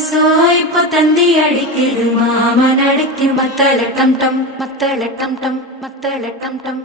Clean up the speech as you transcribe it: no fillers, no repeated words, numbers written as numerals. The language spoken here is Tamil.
கொலுசோ இப்போ தந்தி அடிக்குது மாமன் அடிக்கு மத்தள டம் டம் மத்தள டம் டம் மத்தள டம் டம்.